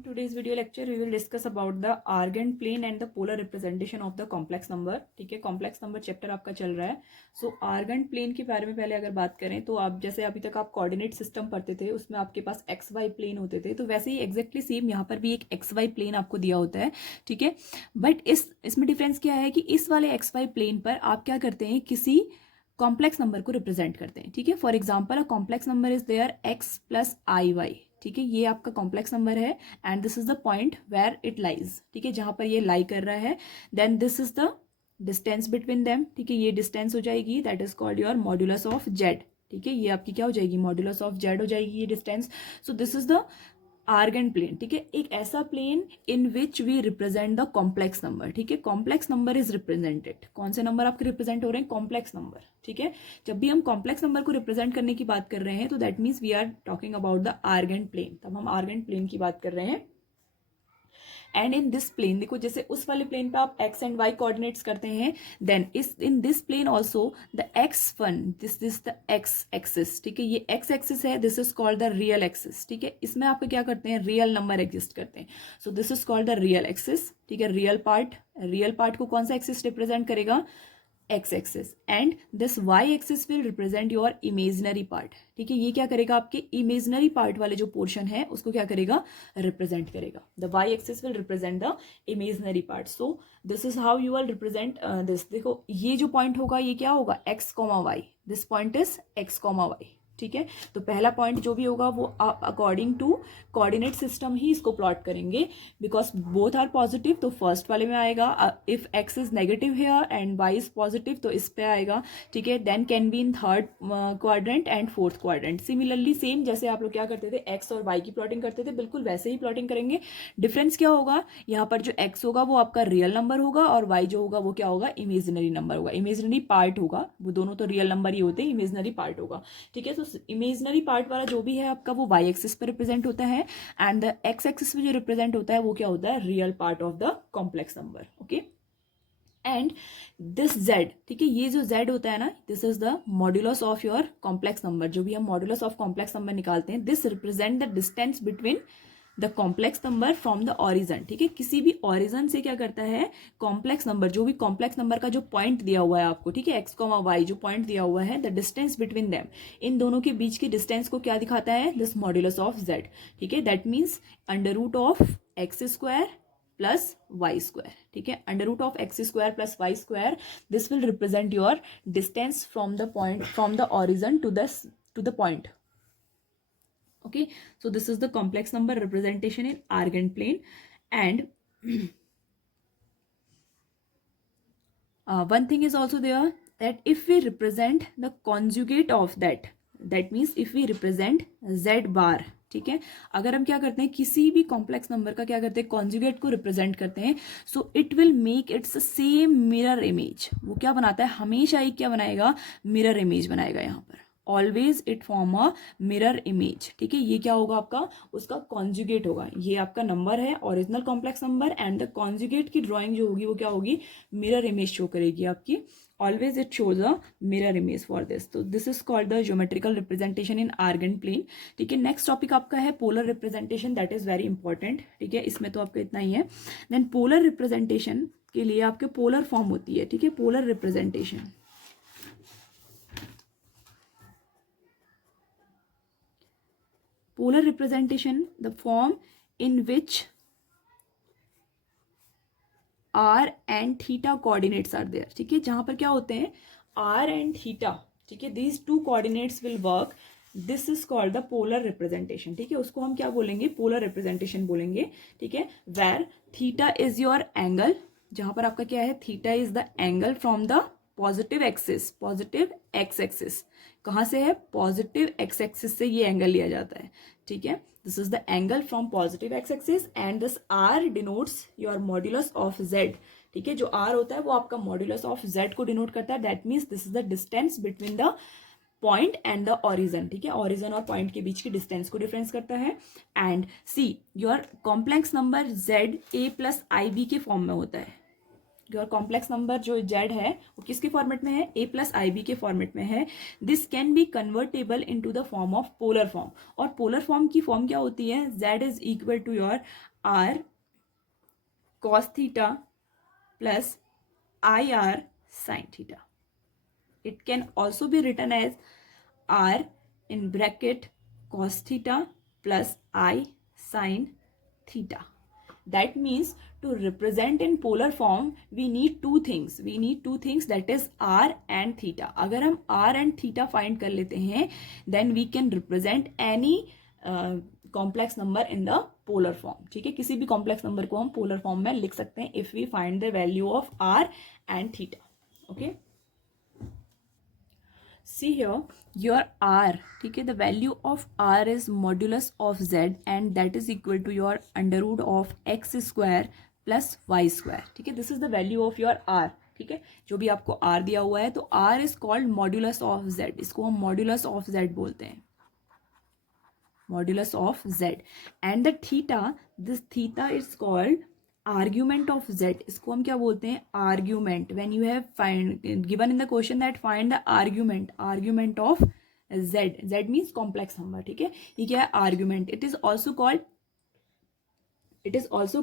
In today's video lecture we will discuss about the argand plane and the polar representation of the complex number. ठीक है, complex number chapter आपका चल रहा है. सो आर्गेंड plane के बारे में पहले अगर बात करें तो आप जैसे अभी तक आप कोऑर्डिनेट सिस्टम पढ़ते थे उसमें आपके पास एक्स वाई प्लेन होते थे, तो वैसे ही एग्जैक्टली सेम यहाँ पर भी एक एक्स वाई प्लेन आपको दिया होता है. ठीक है, बट इसमें डिफरेंस क्या है कि इस वाले एक्स वाई प्लेन पर आप क्या करते हैं, किसी कॉम्प्लेक्स नंबर को रिप्रेजेंट करते हैं. ठीक है, for example a complex number is there x plus i y. ठीक है, ये आपका कॉम्प्लेक्स नंबर है and this is the point where it lies. ठीक है, जहां पर ये लाई कर रहा है. Then this is the distance between them. ठीक है, ये डिस्टेंस हो जाएगी, that is called your modulus of z. ठीक है, ये आपकी क्या हो जाएगी, मॉड्यूलस ऑफ जेड हो जाएगी ये distance. So this is the Argand plane. ठीक है, एक ऐसा plane in which we represent the complex number. ठीक है, कॉम्प्लेक्स नंबर इज रिप्रेजेंटेड. कौन से नंबर आपके रिप्रेजेंट हो रहे हैं, कॉम्प्लेक्स नंबर. ठीक है, जब भी हम कॉम्प्लेक्स नंबर को रिप्रेजेंट करने की बात कर रहे हैं तो that means we are talking about the Argand plane. तब हम आर्गेंड प्लेन की बात कर रहे हैं. एंड इन दिस प्लेन, देखो जैसे उस वाले प्लेन पे आप एक्स एंड वाई कोऑर्डिनेट्स करते हैं, देन इस in this plane also the x one, this the x axis. ठीक है, ये एक्स एक्सिस है, this is called the real axis. ठीक है, इसमें आप क्या करते हैं, रियल नंबर एग्जिस्ट करते हैं. So this is called the real axis. ठीक है, रियल पार्ट को कौन सा एक्सिस रिप्रेजेंट करेगा, x axis. And this y axis will represent your imaginary part. ठीक है, ये क्या करेगा, आपके इमेजिनरी पार्ट वाले जो पोर्शन है उसको क्या करेगा, रिप्रेजेंट करेगा. The y axis will represent the imaginary part. So this is how you will represent this. देखो ये जो पॉइंट होगा ये क्या होगा, x comma y. This point is x comma y. ठीक है, तो पहला पॉइंट जो भी होगा वो आप अकॉर्डिंग टू कोऑर्डिनेट सिस्टम ही इसको प्लॉट करेंगे, बिकॉज बोथ आर पॉजिटिव. तो फर्स्ट वाले में आएगा. If x is negative here and y is positive तो इस पे आएगा. ठीक है, then can be in third quadrant and fourth quadrant. Similarly same जैसे आप लोग क्या करते थे, एक्स और वाई की प्लॉटिंग करते थे, बिल्कुल वैसे ही प्लॉटिंग करेंगे. डिफरेंस क्या होगा, यहाँ पर जो एक्स होगा वो आपका रियल नंबर होगा और वाई जो होगा वो क्या होगा, इमेजिनरी नंबर होगा, इमेजिनरी पार्ट होगा. वो दोनों तो रियल नंबर ही होते हैं, इमेजिनरी पार्ट होगा. ठीक है, तो इमेजिनरी पार्ट वाला जो भी है आपका वो वाई एक्सिस पर रिप्रेजेंट होता है एंड द एक्स एक्सिस पे जो रिप्रेजेंट होता है वो क्या होता है, real part of the complex number. Okay, and this Z. ठीक है, ये जो जेड होता है ना, this is the modulus of your complex number. जो भी हम मॉड्यूलस ऑफ कॉम्प्लेक्स नंबर निकालते हैं, this represent the distance between the complex number from the origin. ठीक है, किसी भी ऑरिजन से क्या करता है, कॉम्प्लेक्स नंबर, जो भी कॉम्प्लेक्स नंबर का जो पॉइंट दिया हुआ है आपको, ठीक है, एक्स कॉमा वाई जो पॉइंट दिया हुआ है, द डिस्टेंस बिटवीन देम, इन दोनों के बीच की डिस्टेंस को क्या दिखाता है, दिस मॉड्यूलस ऑफ जेड. ठीक है, that means under root of x square plus y square. ठीक है, under root of x square plus y square, this will represent your distance from the point, from the origin to the point. Okay, so this is the complex number representation in argand plane. And one thing is also there, that if we represent the conjugate of that means if we represent z bar. ठीक है, अगर हम क्या करते हैं, किसी भी complex number का क्या करते हैं, कॉन्जुगेट को रिप्रेजेंट करते हैं, so it will make it's same mirror image. वो क्या बनाता है, हमेशा ही क्या बनाएगा, मिरर इमेज बनाएगा. यहाँ पर always it form a mirror image. ठीक है, ये क्या होगा आपका, उसका कॉन्जुगेट होगा. ये आपका नंबर है original complex number and the conjugate की ड्राइंग जो होगी वो क्या होगी, मिरर इमेज शो करेगी आपकी. Always it shows a mirror image for this. तो this is called the geometrical representation in Argand plane. ठीक है, नेक्स्ट टॉपिक आपका है polar representation. That is very important. ठीक है, इसमें तो आपका इतना ही है. देन पोलर रिप्रेजेंटेशन के लिए आपके पोलर फॉर्म होती है. ठीक है, polar representation, polar representation, the form in which r and theta coordinates are there. ठीक है, जहां पर क्या होते हैं, r and theta. ठीक है, these two coordinates will work. This is called the polar representation. ठीक है, उसको हम क्या बोलेंगे, पोलर रिप्रेजेंटेशन बोलेंगे. ठीक है, where theta is your angle, जहां पर आपका क्या है, theta is the angle from the positive axis, positive x axis. कहाँ से है, पॉजिटिव एक्स एक्सिस से ये एंगल लिया जाता है. ठीक है, this is the angle from positive x axis and this r denotes your modulus of z. ठीक है, जो आर होता है वो आपका मॉड्यूलस ऑफ जेड को डिनोट करता है. That means this is the distance between the point and the origin. ठीक है, ऑरिजन और पॉइंट के बीच की डिस्टेंस को डिफरेंस करता है. And see your complex number z a plus i b के फॉर्म में होता है. योर कॉम्प्लेक्स नंबर जो z है वो किसके फॉर्मेट में है, a प्लस आई बी के फॉर्मेट में है. This can be convertible into the form of polar form. और पोलर फॉर्म की फॉर्म क्या होती है, z is equal to your r cos theta plus i r sine theta. It can also be written as r in bracket cos theta plus I sin theta. That means to represent in polar form we need two things. We need two things, that is r and theta. अगर हम r and theta find कर लेते हैं then we can represent any complex number in the polar form. ठीक है, किसी भी complex number को हम polar form में लिख सकते हैं if we find the value of r and theta. Okay. See here, your r, ठीक है, the value of r is modulus of z and that is equal to your under root of x square plus y square. ठीक है, this is the value of your r. ठीक है, जो भी आपको r दिया हुआ है तो r is called modulus of z. इसको हम modulus of z बोलते हैं, modulus of z. And the theta, this theta is called argument of z. इसको हम क्या बोलते हैं, argument. When you have find given in the question that find the argument of z. z means complex number. ठीक है, ये क्या है, argument. It is also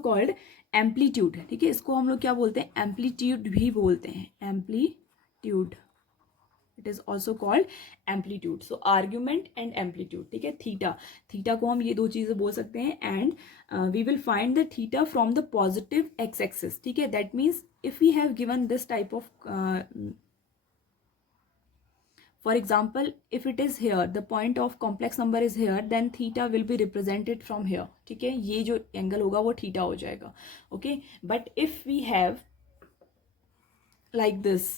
called amplitude. ठीक है, इसको हम लोग क्या बोलते हैं, amplitude भी बोलते हैं, amplitude. It is also called amplitude. So argument and amplitude. ठीक है, थीटा को हम ये दो चीजें बोल सकते हैं. And we will find the theta from the positive x-axis. ठीक है, that means if we have given this type of for example, if it is here, the point of complex number is here, then theta will be represented from here. ठीक है, ये जो angle होगा वो theta हो जाएगा. Okay, but if we have like this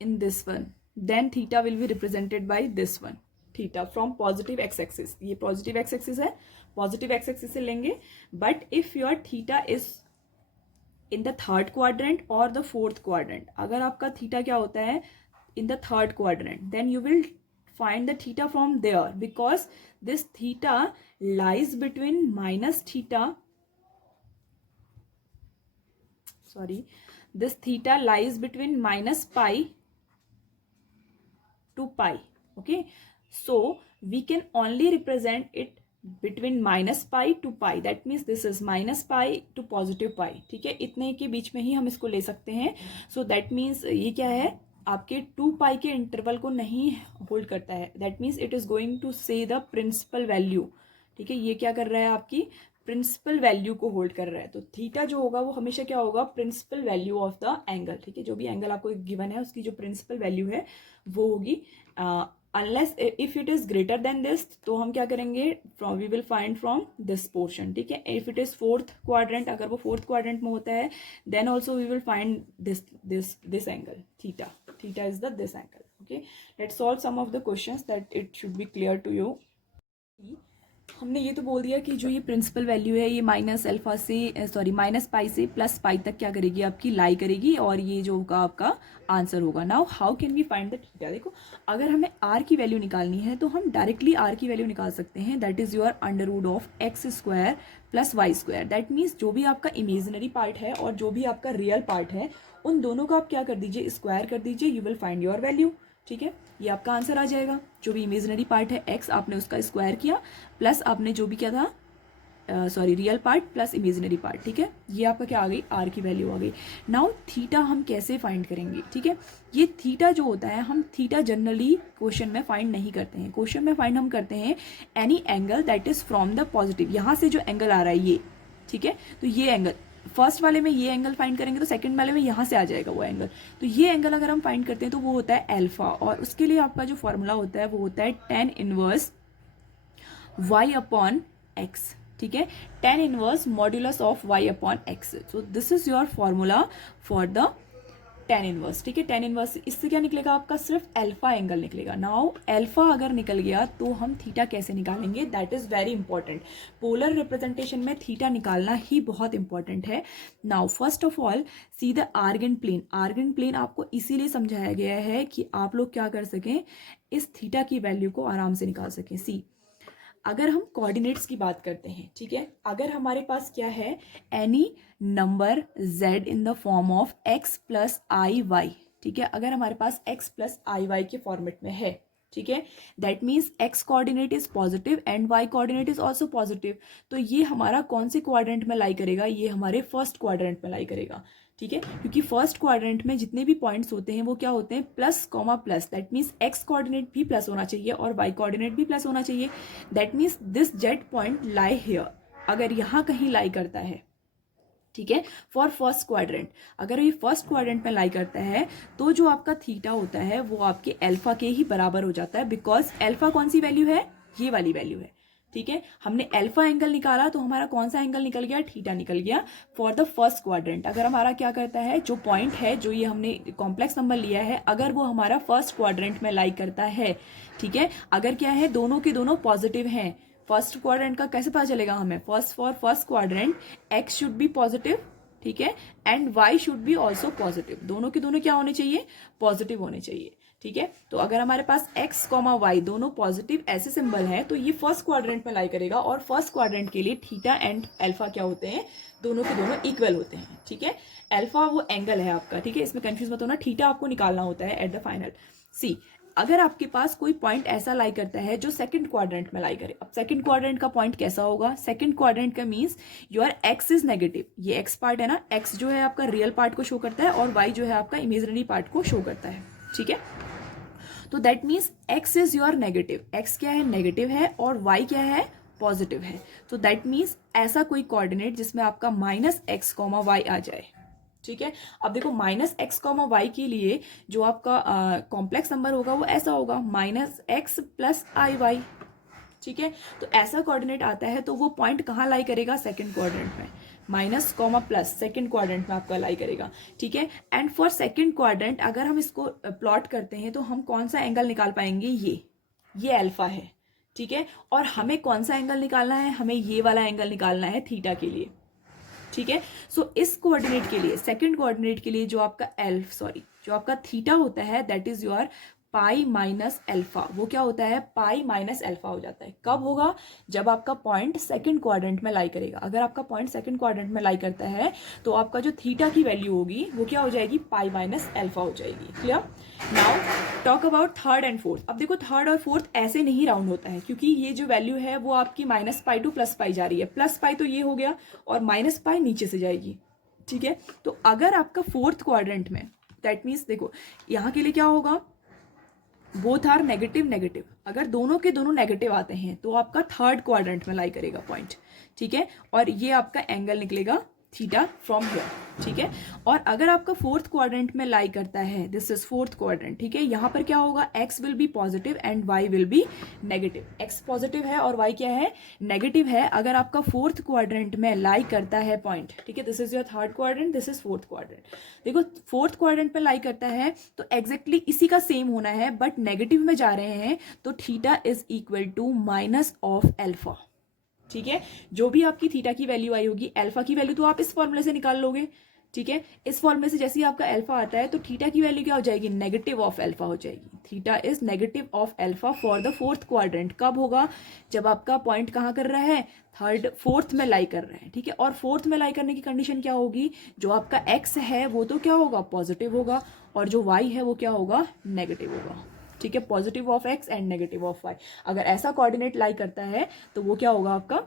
in this one, then theta will be represented by this one, theta from positive x-axis. ये positive x-axis है, positive x-axis से लेंगे. But if your theta is in the third quadrant or the fourth quadrant, अगर आपका theta क्या होता है in the third quadrant, then you will find the theta from there, because this theta lies between minus theta, this theta lies between minus pi to pi. Okay, so we can only represent it between minus pi to pi. That means this is minus pi to positive pi. ठीक है, इतने के बीच में ही हम इसको ले सकते हैं. So that means ये क्या है, आपके 2 पाई के इंटरवल को नहीं होल्ड करता है. That means it is going to say the principal value. ठीक है, ये क्या कर रहा है, आपकी प्रिंसिपल वैल्यू को होल्ड कर रहा है. तो थीटा जो होगा वो हमेशा क्या होगा, principal value of the angle. ठीक है, जो भी एंगल आपको गिवन है उसकी जो प्रिंसिपल वैल्यू है वो होगी. Unless if it is greater than this, तो हम क्या करेंगे, from we will find from this portion. ठीक है, if it is fourth quadrant, अगर वो फोर्थ क्वाड्रेंट में होता है then also we will find this angle theta. Theta is this angle. Okay, let's solve some of the questions that it should be clear to you. हमने ये तो बोल दिया कि जो ये प्रिंसिपल वैल्यू है ये माइनस पाई से प्लस पाई तक क्या करेगी, आपकी लाई करेगी, और ये जो होगा आपका आंसर होगा. Now how can we find the theta. देखो, अगर हमें r की वैल्यू निकालनी है तो हम डायरेक्टली r की वैल्यू निकाल सकते हैं. That is your under root of x square plus y square. That means जो भी आपका इमेजिनरी पार्ट है और जो भी आपका रियल पार्ट है उन दोनों को आप क्या कर दीजिए, स्क्वायर कर दीजिए. You will find your value. ठीक है, ये आपका आंसर आ जाएगा. जो भी इमेजिनरी पार्ट है x, आपने उसका स्क्वायर किया, प्लस आपने जो भी किया था real part plus imaginary part. ठीक है, ये आपका क्या आ गई, r की वैल्यू आ गई. नाउ थीटा हम कैसे फाइंड करेंगे. ठीक है, ये थीटा जो होता है, हम थीटा जनरली क्वेश्चन में फाइंड नहीं करते हैं. क्वेश्चन में फाइंड हम करते हैं any angle that is from the positive. यहाँ से जो एंगल आ रहा है ये, ठीक है, तो ये एंगल फर्स्ट वाले में ये एंगल फाइंड करेंगे तो सेकंड वाले में यहाँ से आ जाएगा वो एंगल. तो ये एंगल अगर हम फाइंड करते हैं तो वो होता है अल्फा, और उसके लिए आपका जो फॉर्मूला होता है वो होता है tan inverse y upon x. ठीक है, tan inverse modulus of y upon x. So this is your formula for the tan inverse. ठीक है, tan इनवर्स इससे क्या निकलेगा, आपका सिर्फ अल्फा एंगल निकलेगा. नाउ अल्फा अगर निकल गया तो हम थीटा कैसे निकालेंगे, that is very important. Polar representation में थीटा निकालना ही बहुत इंपॉर्टेंट है. Now first of all see the Argand plane. Argan plane आपको इसीलिए समझाया गया है कि आप लोग क्या कर सकें, इस थीटा की वैल्यू को आराम से निकाल सकें. सी अगर हम कोऑर्डिनेट्स की बात करते हैं, ठीक है, अगर हमारे पास क्या है, any number z in the form of x plus i y, ठीक है, अगर हमारे पास x प्लस आई वाई के फॉर्मेट में है, ठीक है, that means x coordinate is positive and y coordinate is also positive, तो ये हमारा कौन से क्वाड्रेंट में लाई करेगा, ये हमारे फर्स्ट क्वाड्रेंट में लाई करेगा, ठीक है, क्योंकि फर्स्ट क्वाड्रेंट में जितने भी पॉइंट्स होते हैं वो क्या होते हैं, plus comma plus, that means x coordinate भी प्लस होना चाहिए और y कोऑर्डिनेट भी प्लस होना चाहिए, that means this Z point lie here, अगर यहाँ कहीं लाई करता है, ठीक है, फॉर फर्स्ट क्वाड्रेंट, अगर ये फर्स्ट क्वाड्रेंट में लाई करता है तो जो आपका थीटा होता है वो आपके अल्फा के ही बराबर हो जाता है, बिकॉज अल्फा कौन सी वैल्यू है, ये वाली वैल्यू है, ठीक है, हमने अल्फा एंगल निकाला तो हमारा कौन सा एंगल निकल गया, थीटा निकल गया फॉर द फर्स्ट क्वाड्रेंट। अगर हमारा क्या करता है, जो पॉइंट है, जो ये हमने कॉम्प्लेक्स नंबर लिया है, अगर वो हमारा फर्स्ट क्वाड्रेंट में लाई करता है, ठीक है, अगर क्या है, दोनों के दोनों पॉजिटिव हैं, फर्स्ट क्वाड्रेंट का कैसे पता चलेगा हमें, for first quadrant x should be positive, ठीक है, and y should be also positive, दोनों के दोनों क्या होने चाहिए, पॉजिटिव होने चाहिए, ठीक है, तो अगर हमारे पास x कॉमा वाई दोनों पॉजिटिव ऐसे सिंबल हैं तो ये फर्स्ट क्वाड्रेंट में लाई करेगा, और फर्स्ट क्वाड्रेंट के लिए थीटा एंड अल्फा क्या होते हैं, दोनों के दोनों इक्वल होते हैं, ठीक है, अल्फा वो एंगल है आपका, ठीक है, इसमें कंफ्यूज मत होना, थीटा आपको निकालना होता है एट द फाइनल। सी, अगर आपके पास कोई पॉइंट ऐसा लाई करता है जो सेकंड क्वाड्रेंट में लाई करे, अब सेकंड क्वाड्रेंट का पॉइंट कैसा होगा, सेकंड क्वाड्रेंट का means your x is negative, ये एक्स पार्ट है ना, एक्स जो है आपका रियल पार्ट को शो करता है और वाई जो है आपका इमेजिनरी पार्ट को शो करता है, ठीक है, तो that means x is your negative, x क्या है, नेगेटिव है, और वाई क्या है, पॉजिटिव है, तो दैट मीन्स ऐसा कोई कोऑर्डिनेट जिसमें आपका माइनस एक्स कॉमा वाई आ जाए, ठीक है, अब देखो माइनस एक्स कॉमा वाई के लिए जो आपका कॉम्प्लेक्स नंबर होगा वो ऐसा होगा, minus x plus i y, ठीक है, तो ऐसा कोऑर्डिनेट आता है तो वो पॉइंट कहाँ लाई करेगा, सेकंड क्वाड्रेंट में, minus comma plus second quadrant में आपका लाई करेगा, ठीक है, एंड फॉर सेकंड क्वाड्रेंट अगर हम इसको प्लॉट करते हैं तो हम कौन सा एंगल निकाल पाएंगे, ये अल्फा है, ठीक है, और हमें कौन सा एंगल निकालना है, हमें ये वाला एंगल निकालना है थीटा के लिए, ठीक है, सो इस कोऑर्डिनेट के लिए, सेकंड कोऑर्डिनेट के लिए जो आपका थीटा होता है that is your pi minus alpha, वो क्या होता है, पाई माइनस अल्फा हो जाता है, कब होगा, जब आपका पॉइंट सेकंड क्वाड्रेंट में लाई करेगा, अगर आपका पॉइंट सेकंड क्वाड्रेंट में लाई करता है तो आपका जो थीटा की वैल्यू होगी वो क्या हो जाएगी, पाई माइनस अल्फा हो जाएगी, clear. Now talk about third and fourth, अब देखो थर्ड और फोर्थ ऐसे नहीं राउंड होता है, क्योंकि ये जो वैल्यू है वो आपकी minus pi two plus pi जा रही है, प्लस पाई तो ये हो गया और माइनस पाई नीचे से जाएगी, ठीक है, तो अगर आपका फोर्थ क्वाड्रेंट में, दैट मीन्स देखो यहाँ के लिए क्या होगा, बोथ आर नेगेटिव नेगेटिव, अगर दोनों के दोनों नेगेटिव आते हैं तो आपका थर्ड क्वाड्रेंट में लाई करेगा पॉइंट, ठीक है, और ये आपका एंगल निकलेगा थीटा फ्रॉम हियर, ठीक है, और अगर आपका फोर्थ क्वाड्रेंट में लाई करता है, दिस इज फोर्थ क्वाड्रेंट, ठीक है, यहाँ पर क्या होगा, x will be positive and y will be negative, x positive है और y क्या है, नेगेटिव है, अगर आपका फोर्थ क्वाड्रेंट में लाई करता है पॉइंट, ठीक है, this is your third quadrant, this is fourth quadrant, देखो फोर्थ क्वाड्रेंट में लाई करता है तो एग्जैक्टली इसी का सेम होना है, बट नेगेटिव में जा रहे हैं तो theta is equal to minus of alpha, ठीक है, जो भी आपकी थीटा की वैल्यू आई होगी, अल्फा की वैल्यू तो आप इस फॉर्मूले से निकाल लोगे, ठीक है, इस फॉर्मूले से जैसे ही आपका अल्फा आता है तो थीटा की वैल्यू क्या हो जाएगी, नेगेटिव ऑफ अल्फा हो जाएगी, theta is negative of alpha for the fourth quadrant, कब होगा, जब आपका पॉइंट कहाँ कर रहा है, फोर्थ में लाई कर रहा है, ठीक है, और फोर्थ में लाई करने की कंडीशन क्या होगी, जो आपका एक्स है वो तो क्या होगा, पॉजिटिव होगा, और जो वाई है वो क्या होगा, नेगेटिव होगा, ठीक है, positive of x and negative of y, अगर ऐसा कोऑर्डिनेट लाई करता है तो वो क्या होगा, आपका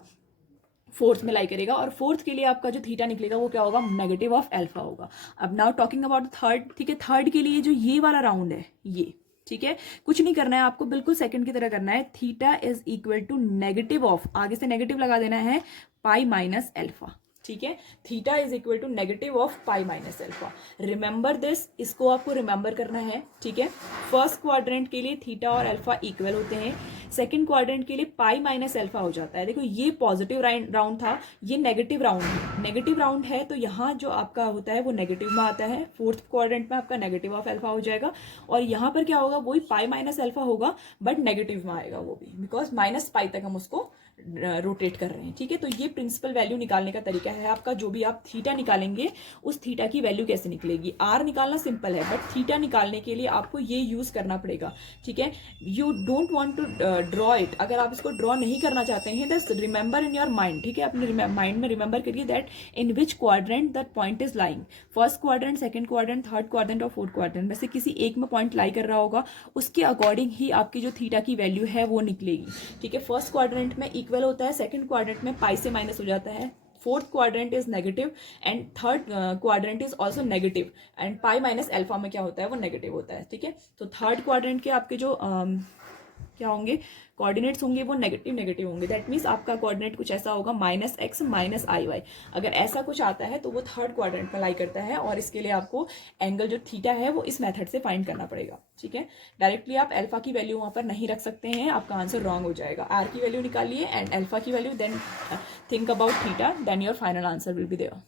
फोर्थ में लाई करेगा, और फोर्थ के लिए आपका जो थीटा निकलेगा वो क्या होगा, नेगेटिव ऑफ अल्फा होगा। अब नाउ टॉकिंग अबाउट थर्ड, ठीक है, थर्ड के लिए जो ये वाला राउंड है, ये ठीक है, कुछ नहीं करना है आपको, बिल्कुल सेकंड की तरह करना है, theta is equal to negative of, आगे से नेगेटिव लगा देना है, पाई माइनस अल्फा, ठीक है, theta is equal to negative of pi minus alpha, remember this, इसको आपको रिमेंबर करना है, ठीक है, फर्स्ट क्वाड्रेंट के लिए थीटा और अल्फा इक्वल होते हैं, सेकंड क्वाड्रेंट के लिए पाई माइनस अल्फा हो जाता है, देखो ये पॉजिटिव राउंड था, ये नेगेटिव राउंड है, नेगेटिव राउंड है तो यहाँ जो आपका होता है वो नेगेटिव में आता है, फोर्थ क्वाड्रेंट में आपका नेगेटिव ऑफ अल्फा हो जाएगा, और यहाँ पर क्या होगा, वही पाई माइनस अल्फा होगा बट नेगेटिव में आएगा वो भी, बिकॉज माइनस पाई तक हम उसको रोटेट कर रहे हैं, ठीक है। तो ये प्रिंसिपल वैल्यू निकालने का तरीका है आपका। जो भी आप थीटा निकालेंगे उस थीटा की वैल्यू कैसे निकलेगी। आर निकालना सिंपल है, बट थीटा निकालने के लिए आपको ये यूज करना पड़ेगा, ठीक है। You don't want to draw it, अगर आप इसको ड्रॉ नहीं करना चाहते हैं just remember in your mind, ठीक है। अपने माइंड में रिमेंबर करिए that in which quadrant that point is lying, first quadrant, second quadrant, third quadrant और फोर्थ क्वाड्रेंट में से किसी एक में पॉइंट लाई कर रहा होगा, उसके अकॉर्डिंग ही आपकी जो थीटा की वैल्यू है वो निकलेगी, ठीक है। फर्स्ट क्वाड्रेंट में इक्वल होता है, सेकंड क्वाड्रेंट में पाई से माइनस हो जाता है, fourth quadrant is negative and third quadrant is also negative, and pi minus alpha में क्या होता है वो नेगेटिव होता है, ठीक है। तो थर्ड क्वाड्रेंट के आपके जो क्या होंगे कोऑर्डिनेट्स होंगे वो नेगेटिव नेगेटिव होंगे। दैट मीन्स आपका कोऑर्डिनेट कुछ ऐसा होगा -x -iy। अगर ऐसा कुछ आता है तो वो थर्ड क्वाड्रेंट में लाई करता है, और इसके लिए आपको एंगल जो थीटा है वो इस मेथड से फाइंड करना पड़ेगा, ठीक है। डायरेक्टली आप अल्फा की वैल्यू वहां पर नहीं रख सकते हैं, आपका आंसर रॉन्ग हो जाएगा। आर की वैल्यू निकालिए एंड अल्फा की value, then think about theta, then your final answer will be there.